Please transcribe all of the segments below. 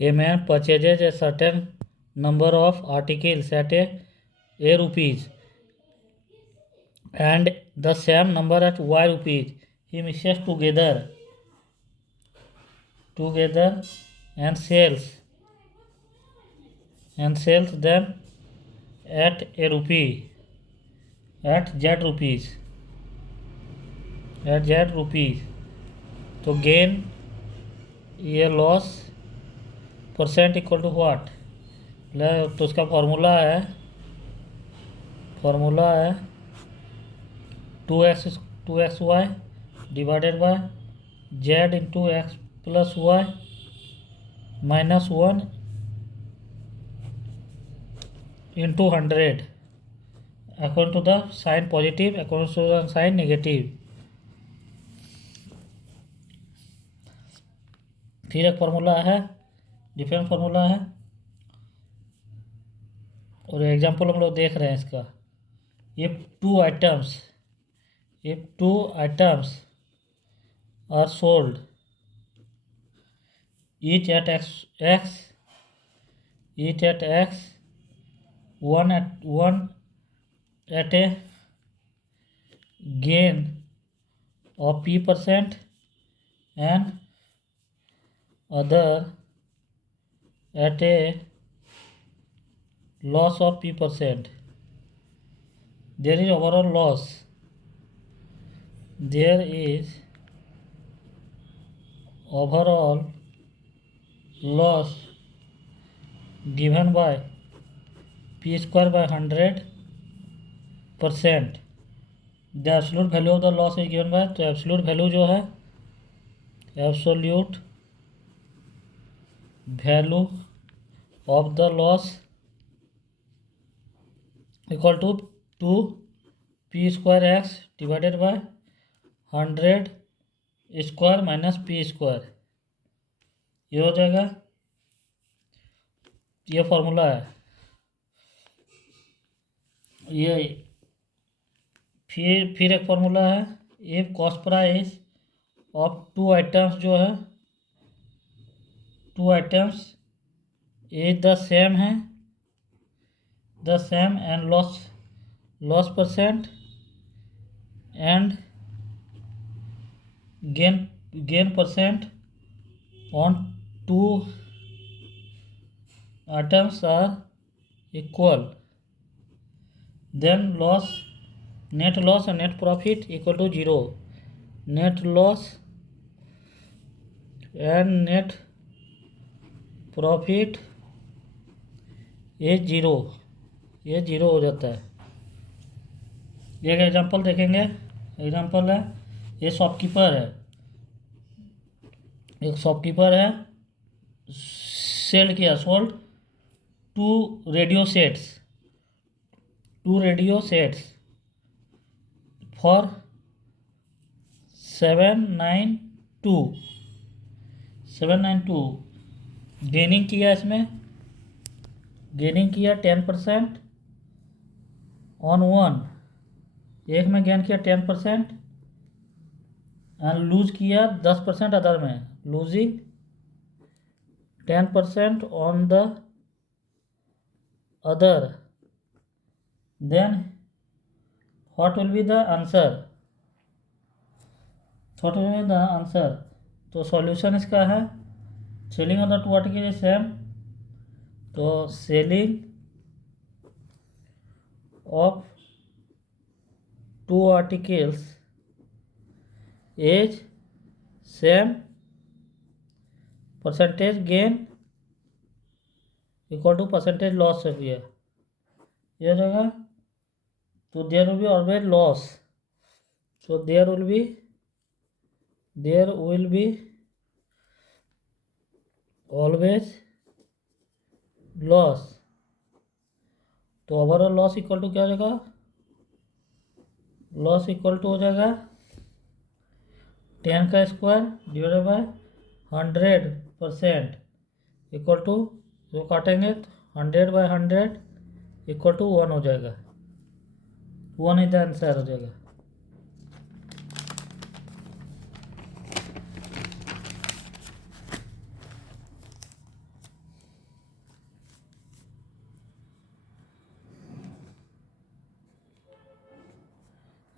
A man purchases a certain number of articles at a rupees and the same number at y rupees. He mixes together and sells them at a rupee at z rupees. तो gain ये loss percent equal to what, तो उसका formula है 2x divided by z into x plus y minus 1 into 100 according to the sign positive, according to the sign negative. फिर एक फार्मूला है, different formula है, और एग्जांपल हम लोग देख रहे हैं इसका। If two items are sold each at x, one at a gain of p% and other at a loss of p%, there is overall loss. There is overall loss given by p square by 100%. The absolute value of the loss is given by, तो absolute value जो है, absolute value of the loss equal to 2 p square x divided by 100 square minus P square, ये हो जाएगा। ये फॉर्मूला है ये। फिर एक फॉर्मूला है, if cost price of two items जो है, two items is the same and loss percent and gain percent on two items are equal, then net loss and net profit equal to 0. Net loss and net profit is 0, ये 0 हो जाता है। एक एग्जांपल देखेंगे। एग्जांपल है, ये शॉपकीपर है, एक शॉपकीपर है, sold two radio sets for 792। Gaining किया 10% ऑन वन, एक में गेन किया 10% एंड लूज किया 10% अदर में, losing 10% on the other, then what will be the answer? तो सॉल्यूशन इसका है, selling of the two article is same, तो selling of two articles as same, percentage gain equal to percentage loss है ये हो जाएगा। तो there will be always loss, so there will be always loss. तो overall loss equal to क्या हो जाएगा? लॉस इक्वल टू हो जाएगा 10 का square divided by 100% equal to, जो काटेंगे तो 100 बाय 100 इक्वल टू 1 हो जाएगा। 1 इज द आंसर हो जाएगा।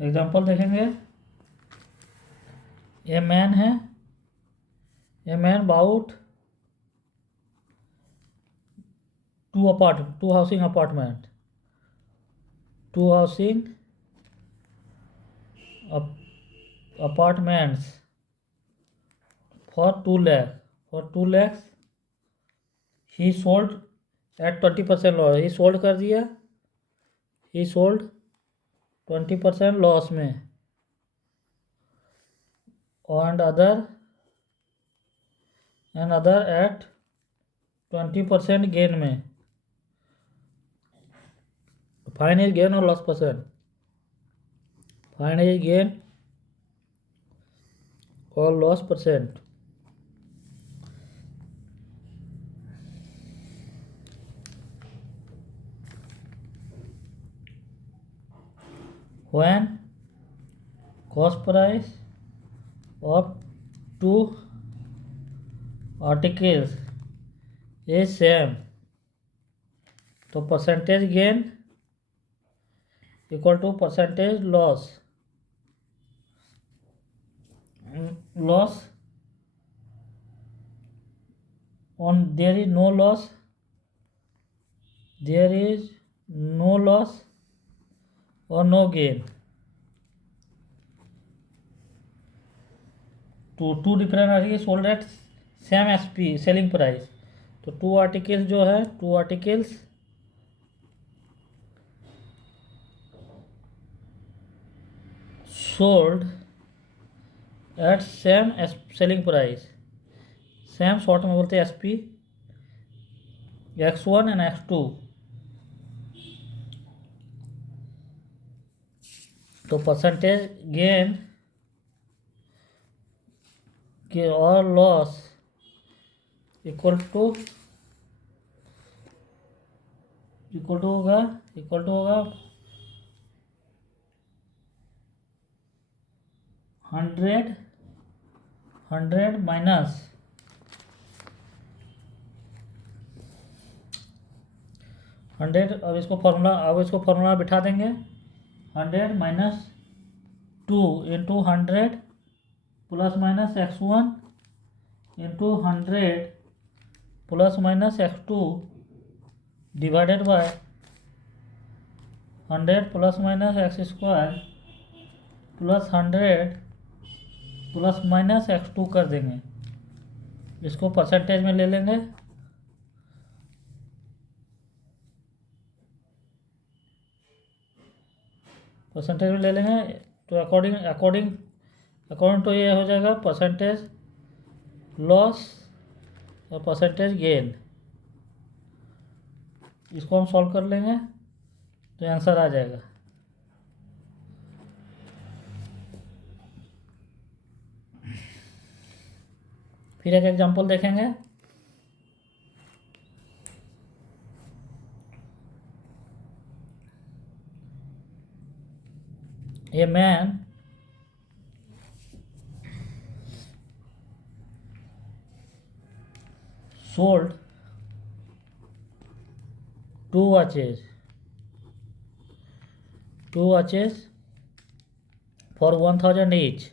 एग्जाम्पल देखेंगे। ए मैन है, a man bought two housing apartment, two housing apartments for 2 lakh. For 2 lakhs he sold at 20% loss. he sold कर दिया, he sold 20% लॉस में, and other at 20% गेन में. Fine is gain और loss percent. Fine is gain और loss percent. when cost price of 2 articles is same, तो percentage gain equal to percentage loss. Loss on there is no loss, there is no loss or no gain. Two different article sold at same SP selling price. तो two articles जो है, two articles sold at same selling price. Same short में बोलते हैं SP, X1 and X2. तो percentage gain के और loss equal to होगा 100 माइनस 100. अब इसको फॉर्मूला बिठा देंगे. 100 माइनस 2 इंटू 100 plus minus X1 into 100 plus minus X2 divided by 100 plus minus x square plus 100 plus minus X2 कर देंगे. इसको परसेंटेज में ले लेंगे. परसेंटेज में ले लेंगे तो अकॉर्डिंग तो ये हो जाएगा परसेंटेज लॉस और परसेंटेज गेन. इसको हम सॉल्व कर लेंगे तो आंसर आ जाएगा. फिर एक एग्जांपल देखेंगे. A man sold 2 watches for 1000 each.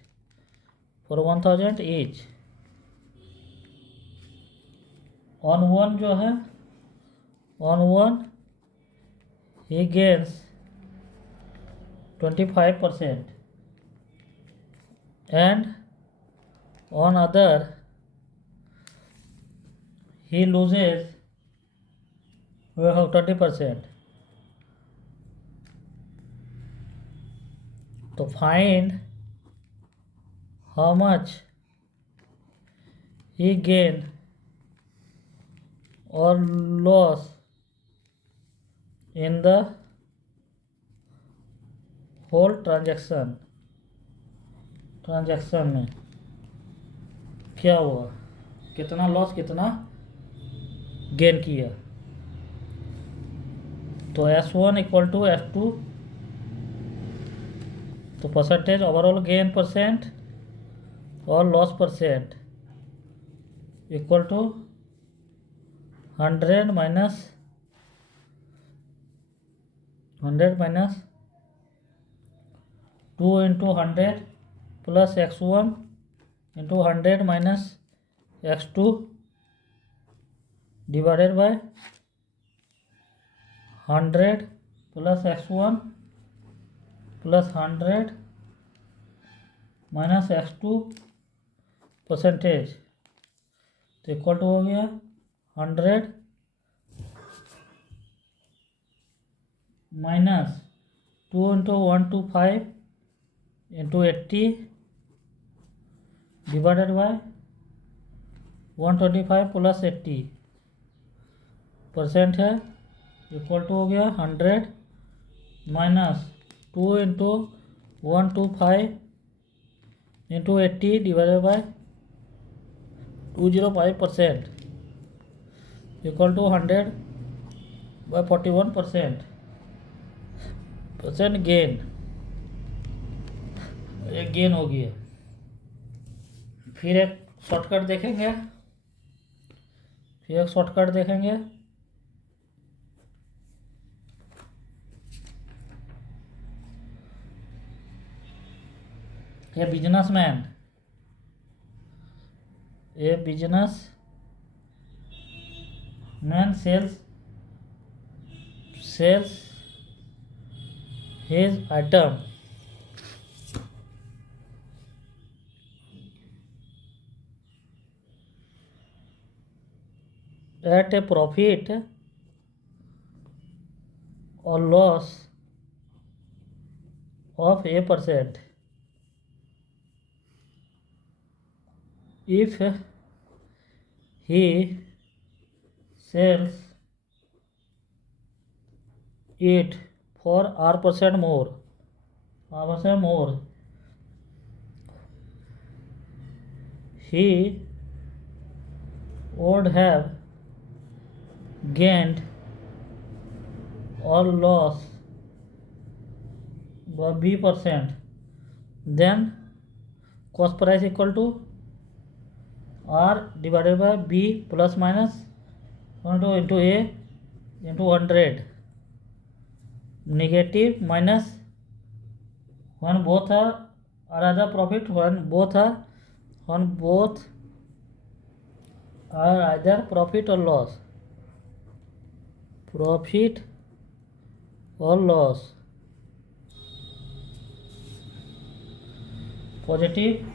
on one जो है, on one he gains 25% and on other he loses 20%. तो find how much he gain or loss in the whole transaction में क्या हुआ, कितना लॉस कितना गेन किया. तो S1 इक्वल टू F2. तो परसेंटेज ओवरऑल गेन परसेंट और loss percent equal to 100 minus 100 2 into 100 plus x1 into 100 minus x2 divided by 100 plus x1 plus 100 minus x2 percentage, तो इक्वल टू हो गया 100 minus 2 into 125 into 80 divided by 125 plus 80 percent है, equal to हो गया 100 minus 2 into 125 into 80 divided by 205% equal to 100 by 41% gain, एक gain हो गया। फिर एक शॉर्टकट देखेंगे, A businessman sells his item at a profit or loss of A%. If he sells it for R% more, he would have gained or lost by B%. Then cost price equal to R divided by B plus minus 1 into A into 100, negative minus when both are either profit, when both are either profit or loss, positive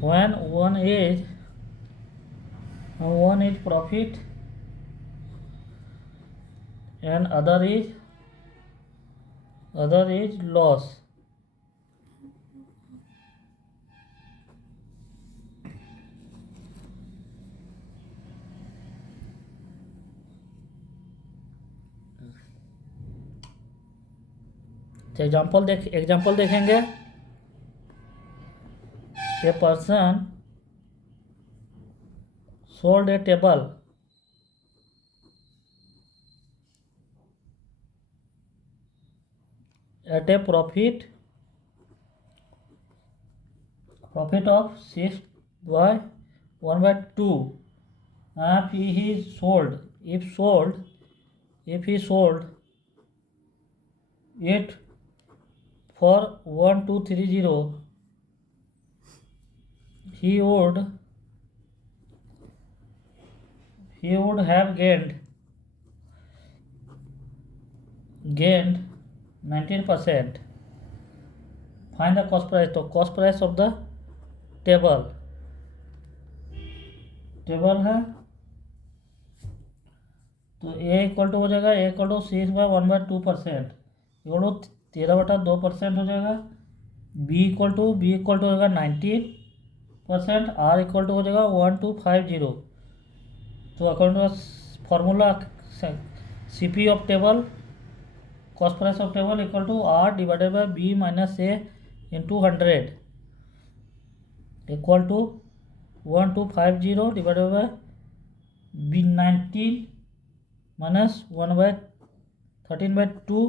when one is profit and other is loss. Example देखेंगे। A person sold a table at a profit of 6 by 1 by 2. If he sold it for 1230, he would have gained 19%. Find the cost price. तो cost price of the table है, तो A equal to हो जाएगा A equal to 6 by 1 by 2%, equal to 13/2% हो जाएगा। B equal to हो जाएगा 19%, R equal to हो जाएगा 1250। तो according to formula CP of table, cost price of table equal to R divided by B minus A into 100 equal to 1250 divided by B 19 minus 1/13/2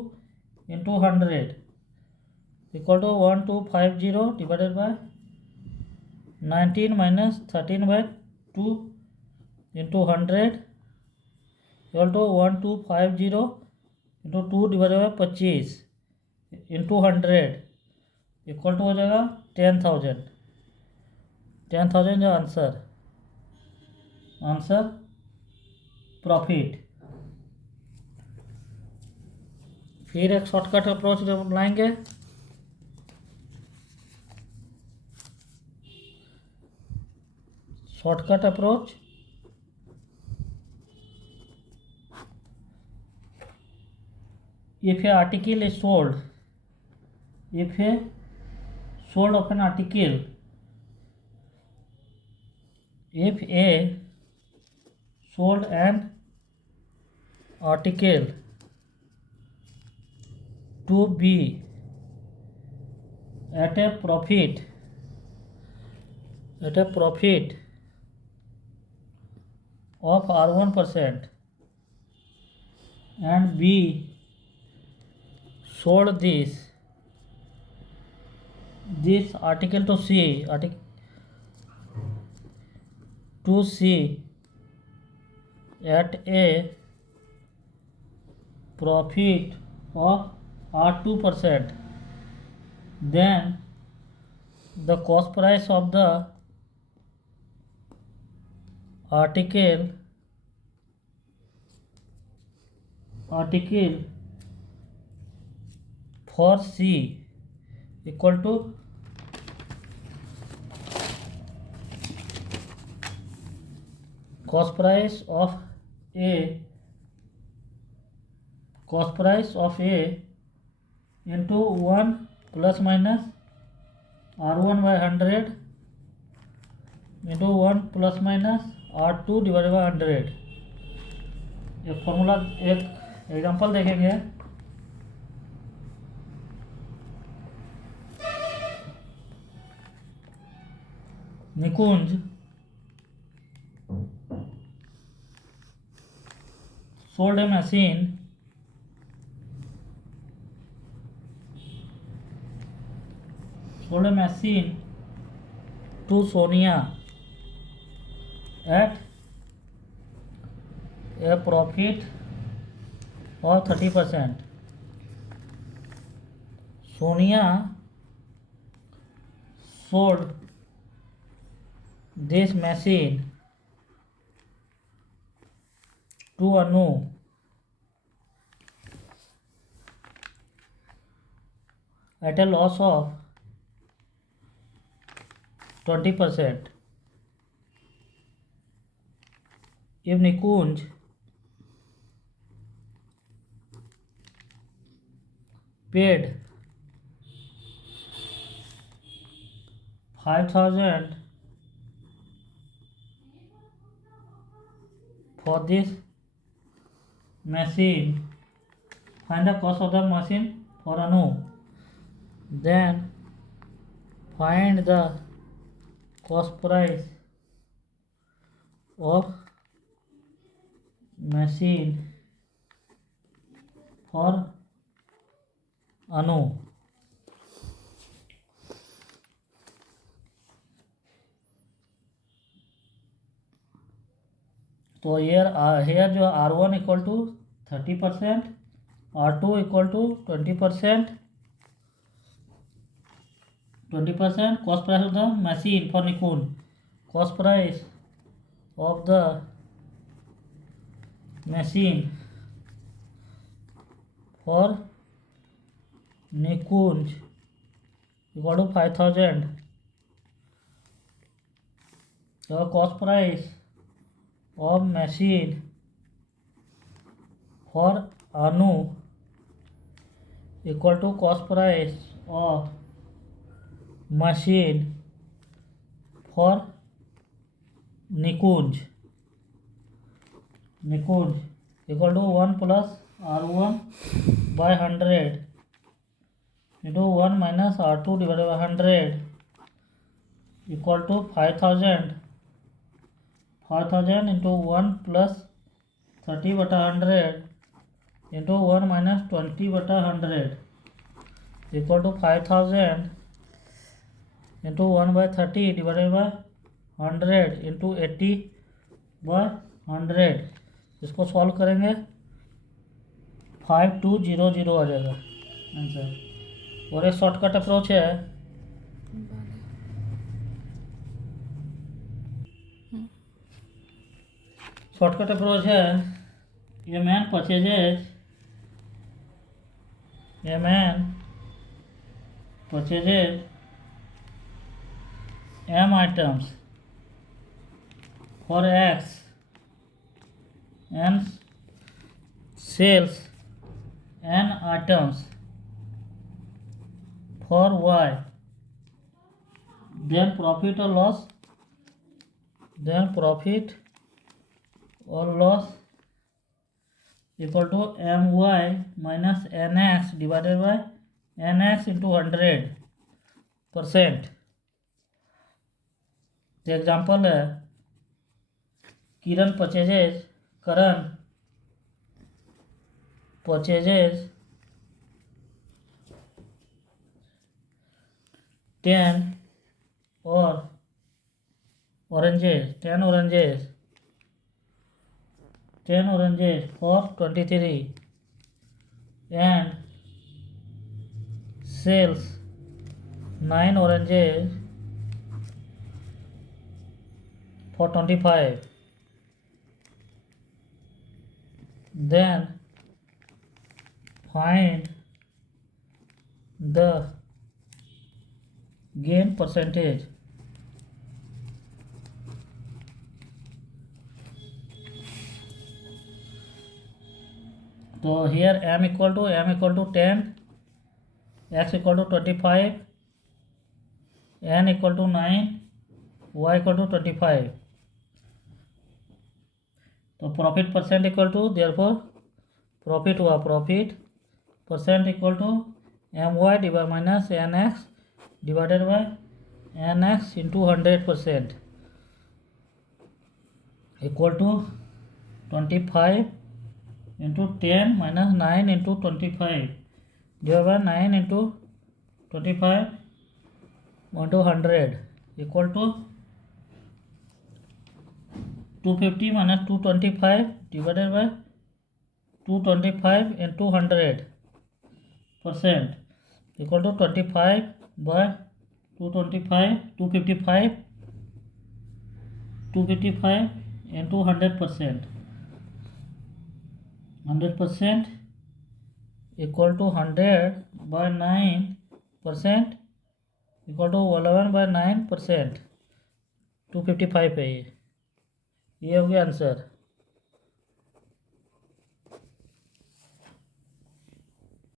into 100 equal to 1250 divided by 19 minus 13/2 into 100 equal to 1250 into 2 divided by 25 into 100 equal to हो जाएगा 10,000। 10,000 जो answer profit. फिर एक shortcut approach लाएंगे। Shortcut approach, if a article is sold, if a sold of an article, if a sold an article to be at a profit of R1% and B sold this article to C at a profit of R2%, then the cost price of the article for C equal to cost price of A into 1 plus minus R1 by 100 into 1 plus minus R2 divided by 100। एक फॉर्मूला, एक एग्जांपल देखेंगे। निकुंज sold a machine to Sonia at a profit of 30%. Sonia sold this machine to Anu at a loss of 20%. If Nikunj paid 5,000 for this machine, find the cost of the machine for Anu. Then find the cost price of machine for Anu. तो here जो R1 equal to 30%, R2 equal to 20%, cost price of the machine for Nikun, cost price of the machine for Nikunj equal to 5,000. The cost price of machine for Anu equal to cost price of machine for Nikunj equal to 1 plus R1 by 100 into 1 minus R2 divided by 100 equal to 5,000 into 1 plus 30 बटा 100 into 1 minus 20 बटा 100 equal to 5,000 into 1 by 30 divided by 100 into 80 by 100। इसको सॉल्व करेंगे 5200 आ जाएगा आंसर। और एक shortcut approach है, shortcut approach है a man purchases m items for x and sells n items for y, then profit or loss equal to my minus nx divided by nx into 100%. तो एग्जाम्पल है करण परचेजेज 10 और10 oranges for 23 and sells 9 oranges for 25. Then find the gain percentage. So here m equal to 10, x equal to 25, n equal to 9, y equal to 25. तो profit percent equal to therefore profit हुआ profit percent equal to M Y divide minus N X divided by N X into 100% equal to 25 into 10 minus 9 into 25 divide by 9 into 25 into 100 equal to 250 minus 225 divided by 225 into 100% equal to 25 by 255 into 100% equal to 100 by 9% equal to 11 by 9%, 255 है ये हो गया आंसर।